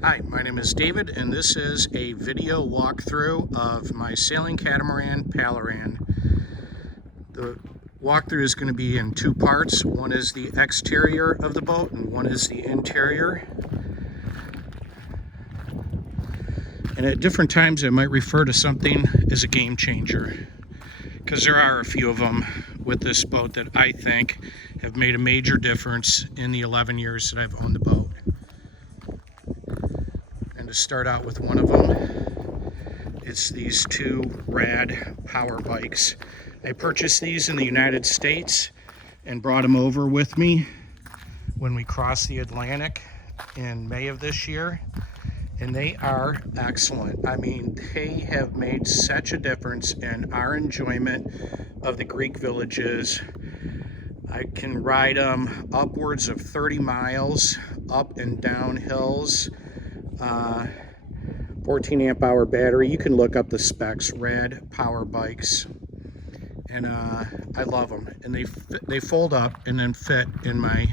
Hi, my name is David, and this is a video walkthrough of my sailing catamaran, Palarran. The walkthrough is going to be in two parts. One is the exterior of the boat, and one is the interior. And at different times, I might refer to something as a game changer, because there are a few of them with this boat that I think have made a major difference in the 11 years that I've owned the boat. To start out with one of them, it's these two rad power bikes. I purchased these in the United States and brought them over with me when we crossed the Atlantic in May of this year, and they are excellent. I mean, they have made such a difference in our enjoyment of the Greek villages. I can ride them upwards of 30 miles up and down hills. 14 amp hour battery. You can look up the specs. Rad power bikes, and I love them. And they fold up and then fit in my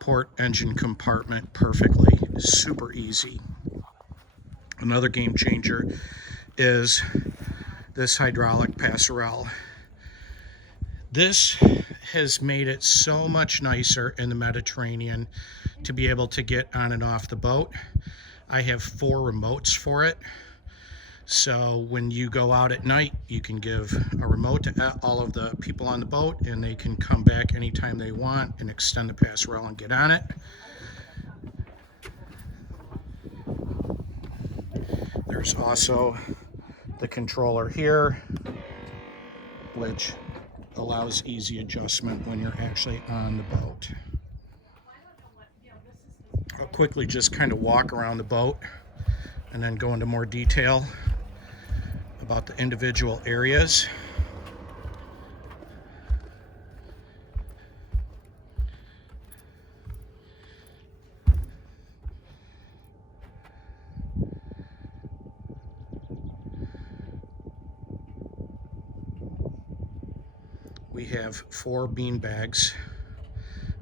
port engine compartment perfectly. Super easy. Another game changer is this hydraulic passerelle. This has made it so much nicer in the Mediterranean to be able to get on and off the boat. I have 4 remotes for it, so when you go out at night, you can give a remote to all of the people on the boat, and they can come back anytime they want and extend the passerelle and get on it. There's also the controller here, which allows easy adjustment when you're actually on the boat. I'll quickly just kind of walk around the boat and then go into more detail about the individual areas. We have 4 bean bags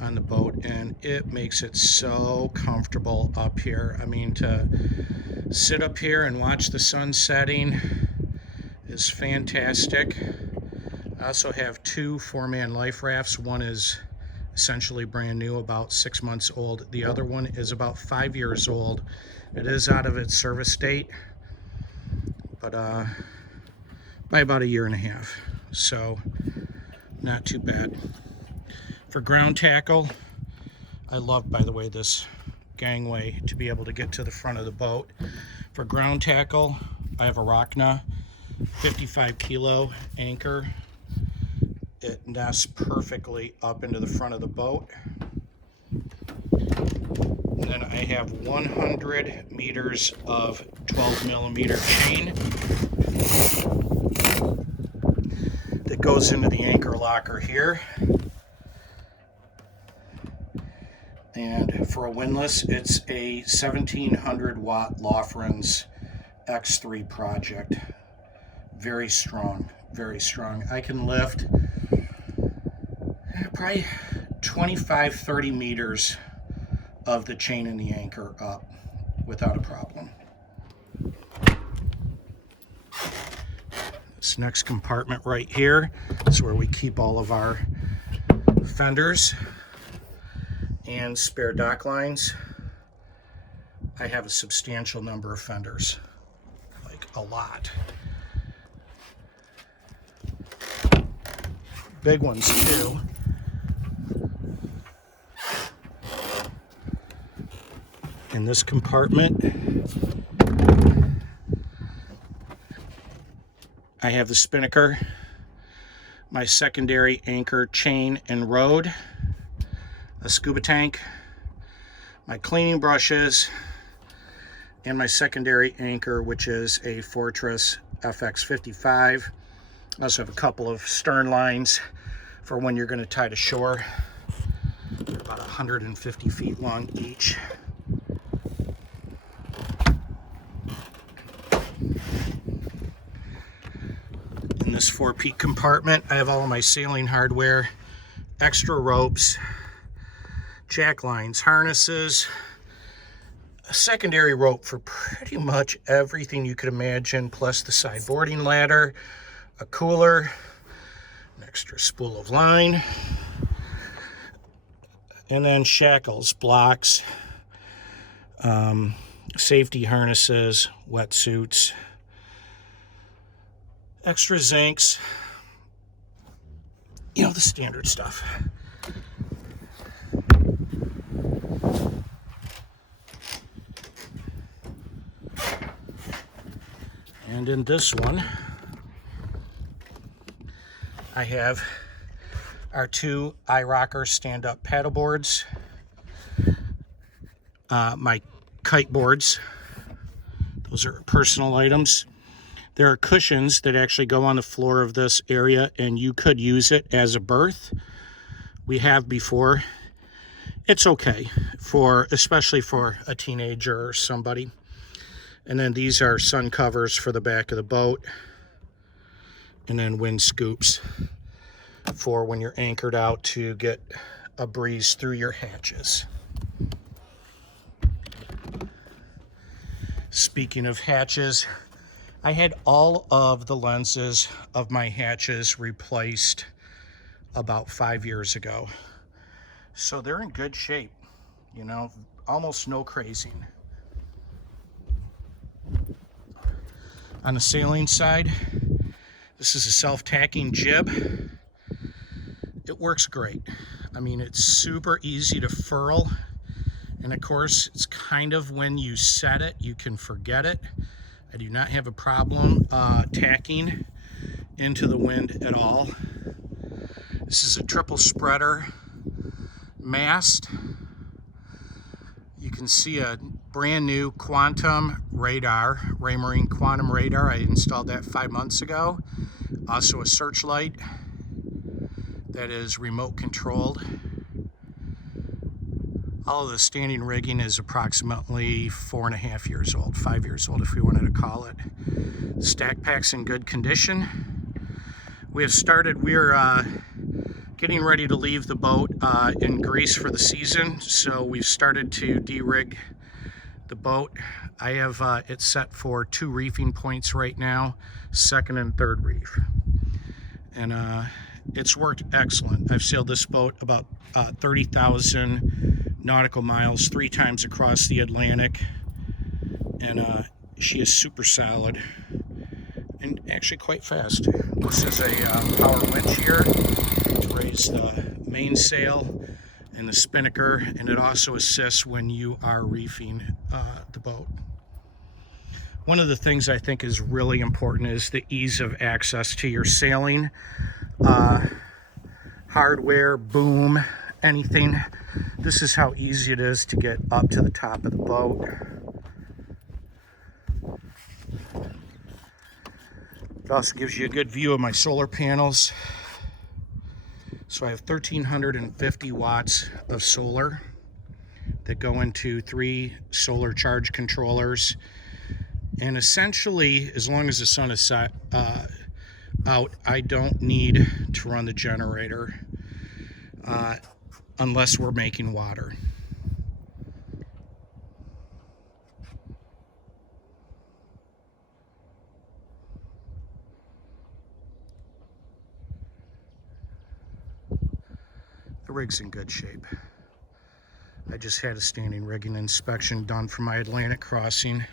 on the boat, and it makes it so comfortable up here. I mean, to sit up here and watch the sun setting is fantastic. I also have 2 4-man life rafts. One is essentially brand new, about 6 months old. The other one is about 5 years old. It is out of its service date, but by about 1.5 years, so not too bad. For ground tackle, I love, by the way, this gangway to be able to get to the front of the boat. For ground tackle, I have a Rockna 55 kilo anchor. It nests perfectly up into the front of the boat. And then I have 100 meters of 12 millimeter chain that goes into the anchor locker here. And for a windlass, it's a 1700 watt Lofgren's X3 project. Very strong, very strong. I can lift probably 25-30 meters of the chain and the anchor up without a problem. This next compartment right here is where we keep all of our fenders and spare dock lines. I have a substantial number of fenders, like a lot. Big ones too. In this compartment, I have the spinnaker, my secondary anchor, chain, and rode, a scuba tank, my cleaning brushes, and my secondary anchor, which is a Fortress FX55. I also have a couple of stern lines for when you're going to tie to shore. They're about 150 feet long each. In this 4-peak compartment, I have all of my sailing hardware, extra ropes, jack lines, harnesses, a secondary rope for pretty much everything you could imagine, plus the side boarding ladder, a cooler, an extra spool of line, and then shackles, blocks, safety harnesses, wetsuits, extra zincs, you know, the standard stuff. And in this one, I have our two iRocker stand-up paddle boards, my kite boards. Those are personal items. There are cushions that actually go on the floor of this area, and you could use it as a berth. We have before. It's okay, especially for a teenager or somebody. And then these are sun covers for the back of the boat. And then wind scoops for when you're anchored out to get a breeze through your hatches. Speaking of hatches, I had all of the lenses of my hatches replaced about 5 years ago. So they're in good shape, you know, almost no crazing. On the sailing side, this is a self-tacking jib. It works great. I mean, it's super easy to furl. And of course, it's kind of when you set it, you can forget it. I do not have a problem tacking into the wind at all. This is a triple spreader mast. You can see a brand new quantum radar, Raymarine quantum radar. I installed that 5 months ago. Also a searchlight that is remote controlled. All of the standing rigging is approximately 4.5 years old, 5 years old if we wanted to call it. Stack pack's in good condition. We're getting ready to leave the boat in Greece for the season, so we've started to de-rig the boat. I have it set for 2 reefing points right now, second and third reef. And it's worked excellent. I've sailed this boat about 30,000 nautical miles 3 times across the Atlantic, and she is super solid and actually quite fast. This is a power winch here to raise the mainsail and the spinnaker, and it also assists when you are reefing the boat. One of the things I think is really important is the ease of access to your sailing. Hardware, boom, anything. This is how easy it is to get up to the top of the boat. It also gives you a good view of my solar panels. So I have 1,350 watts of solar that go into 3 solar charge controllers. And essentially, as long as the sun is out, I don't need to run the generator unless we're making water. The rig's in good shape. I just had a standing rigging inspection done for my Atlantic crossing.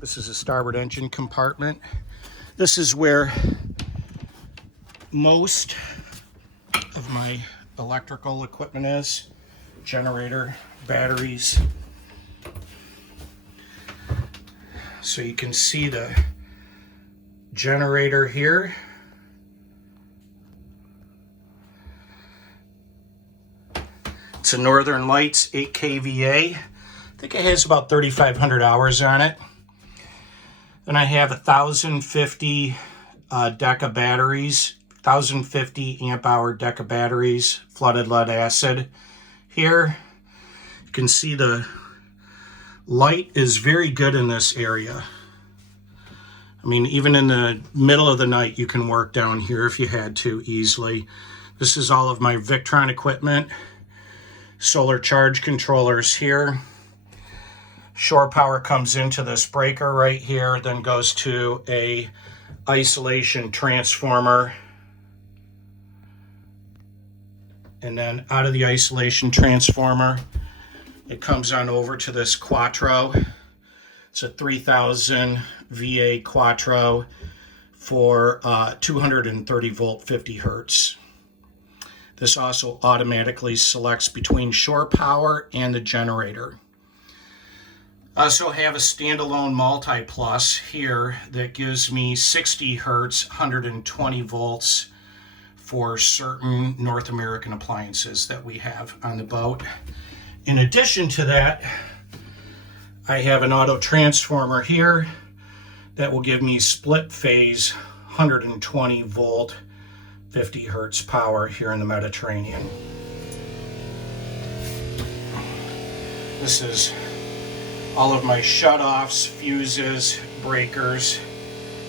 This is a starboard engine compartment. This is where most of my electrical equipment is. Generator, batteries. So you can see the generator here. It's a Northern Lights 8 kVA. I think it has about 3,500 hours on it. Then I have 1,050 Deca batteries, 1,050 amp hour Deca batteries, flooded lead acid. Here, you can see the light is very good in this area. I mean, even in the middle of the night, you can work down here if you had to easily. This is all of my Victron equipment. Solar charge controllers here. Shore power comes into this breaker right here, then goes to a isolation transformer. And then out of the isolation transformer, it comes on over to this Quattro. It's a 3000 VA Quattro for 230 volt, 50 hertz. This also automatically selects between shore power and the generator. I also have a standalone multi-plus here that gives me 60 hertz, 120 volts for certain North American appliances that we have on the boat. In addition to that, I have an auto transformer here that will give me split phase 120 volt 50 hertz power here in the Mediterranean. This is all of my shutoffs, fuses, breakers.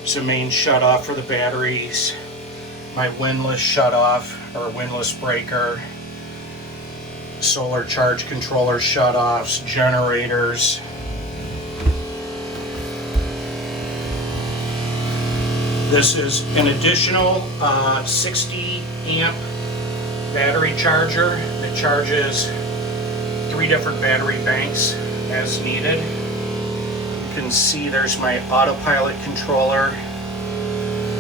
It's a main shutoff for the batteries, my windlass shutoff or windlass breaker, solar charge controller shutoffs, generators. This is an additional 60 amp battery charger that charges 3 different battery banks as needed. You can see there's my autopilot controller,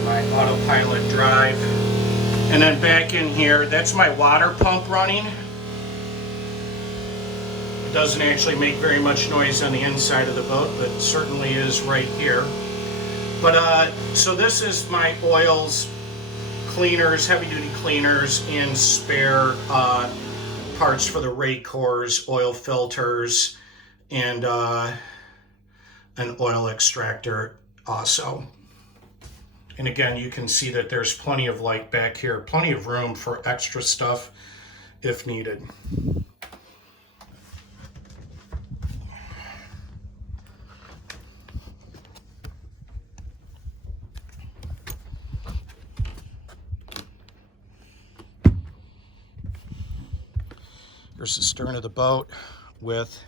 my autopilot drive, and then back in here, that's my water pump running. It doesn't actually make very much noise on the inside of the boat, but it certainly is right here. But so this is my oils, cleaners, heavy duty cleaners, and spare parts for the rake cores, oil filters, and an oil extractor also. And again, you can see that there's plenty of light back here, plenty of room for extra stuff if needed. Here's the stern of the boat with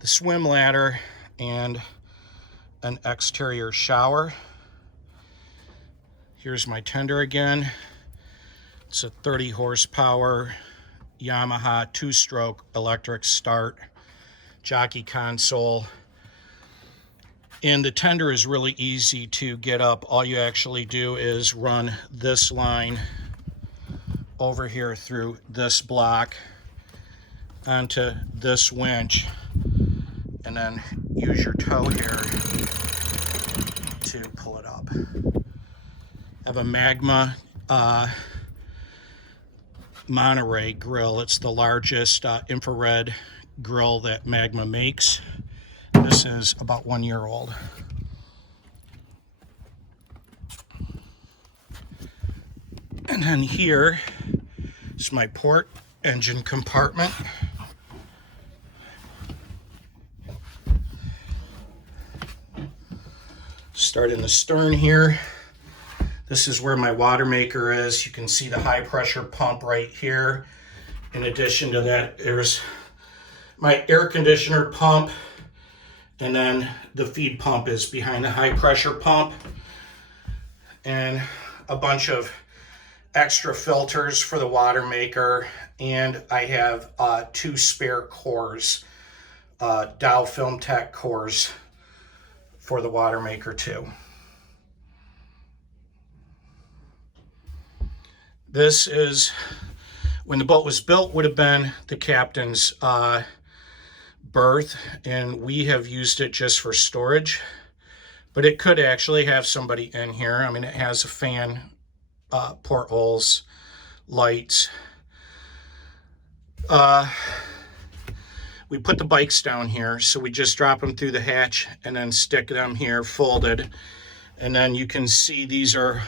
the swim ladder and an exterior shower. Here's my tender again. It's a 30 horsepower Yamaha 2-stroke electric start jockey console. And the tender is really easy to get up. All you actually do is run this line over here through this block onto this winch, and then use your tow here to pull it up. I have a Magma Monterey grill. It's the largest infrared grill that Magma makes. This is about 1 year old. And then here is my port engine compartment. Start in the stern here. This is where my water maker is. You can see the high pressure pump right here. In addition to that, there's my air conditioner pump, and then the feed pump is behind the high pressure pump, and a bunch of extra filters for the water maker, and I have 2 spare cores, Dow Film Tech cores for the water maker too. This is, when the boat was built, would have been the captain's berth, and we have used it just for storage, but it could actually have somebody in here. I mean, it has a fan, portholes, lights. We put the bikes down here, so we just drop them through the hatch and then stick them here folded. And then you can see these are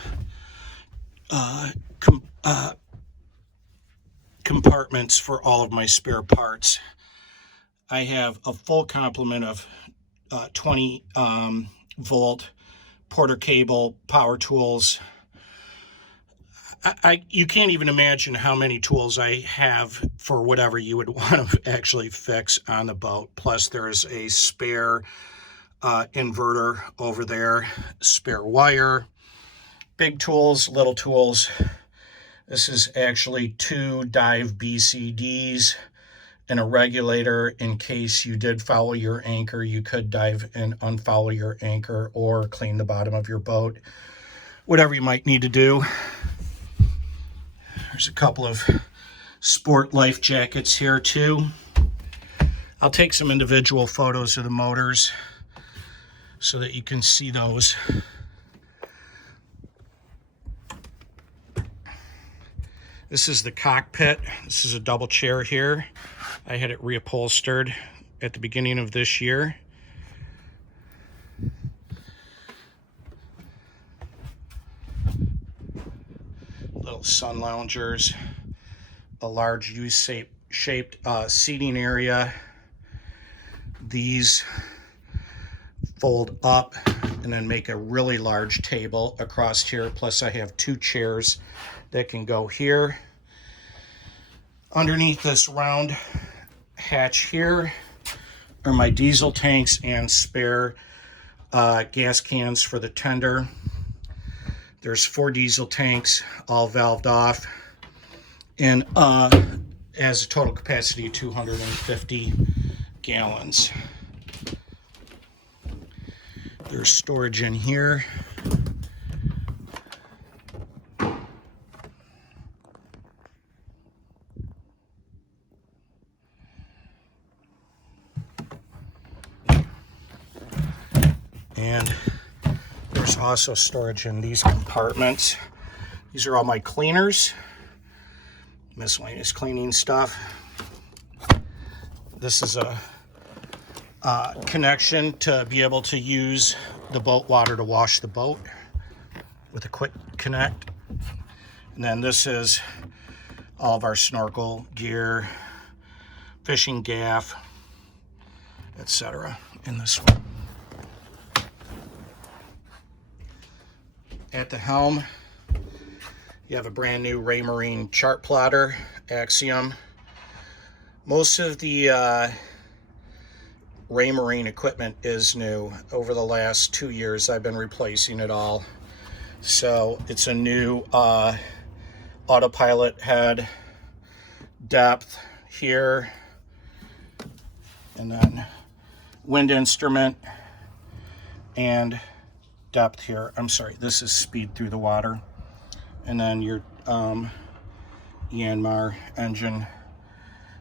compartments for all of my spare parts. I have a full complement of 20 volt Porter cable, power tools. You can't even imagine how many tools I have for whatever you would want to actually fix on the boat. Plus there's a spare inverter over there, spare wire, big tools, little tools. This is actually 2 dive BCDs and a regulator in case you did foul your anchor. You could dive and unfoul your anchor or clean the bottom of your boat, whatever you might need to do. There's a couple of sport life jackets here too. I'll take some individual photos of the motors so that you can see those. This is the cockpit. This is a double chair here. I had it reupholstered at the beginning of this year. Little sun loungers, a large U-shaped seating area. These fold up and then make a really large table across here. Plus I have 2 chairs that can go here. Underneath this round hatch here are my diesel tanks and spare gas cans for the tender. There's 4 diesel tanks, all valved off, and has a total capacity of 250 gallons. There's storage in here. And there's also storage in these compartments. These are all my cleaners, miscellaneous cleaning stuff. This is a connection to be able to use the boat water to wash the boat with a quick connect. And then this is all of our snorkel gear, fishing gaff, etc. in this one. At the helm, you have a brand new Raymarine chart plotter, Axiom. Most of the Raymarine equipment is new. Over the last 2 years, I've been replacing it all. So it's a new autopilot head, depth here, and then wind instrument and depth here. I'm sorry, this is speed through the water. And then your Yanmar engine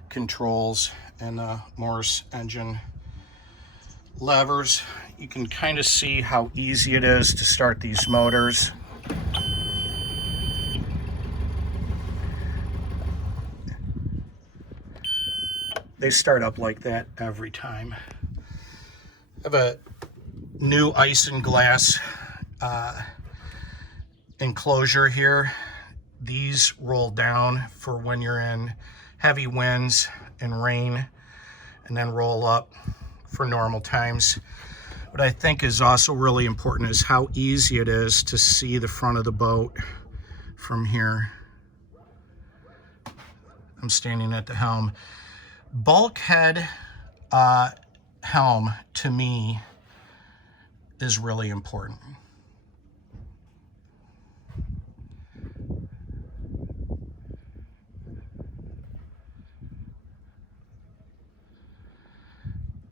controls and Morse engine levers. You can kind of see how easy it is to start these motors. They start up like that every time. I have a new ice and glass enclosure here. These roll down for when you're in heavy winds and rain, and then roll up for normal times. What I think is also really important is how easy it is to see the front of the boat from here. I'm standing at the helm. Bulkhead helm, to me, is really important.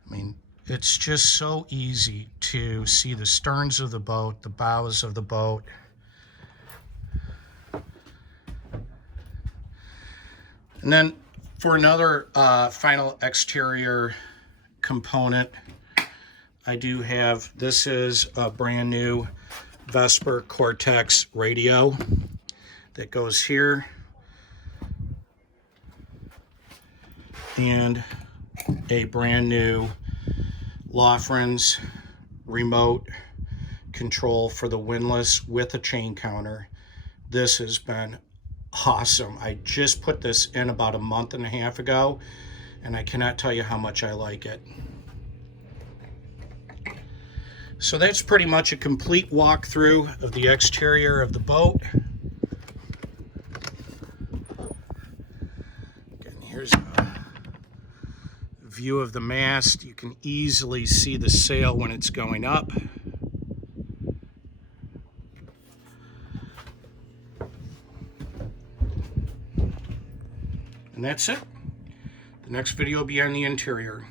I mean, it's just so easy to see the sterns of the boat, the bows of the boat. And then for another final exterior component, I do have, this is a brand new Vesper Cortex radio that goes here, and a brand new Lofren's remote control for the windlass with a chain counter. This has been awesome. I just put this in about a month and a half ago, and I cannot tell you how much I like it. So that's pretty much a complete walkthrough of the exterior of the boat. Again, here's a view of the mast. You can easily see the sail when it's going up. And that's it. The next video will be on the interior.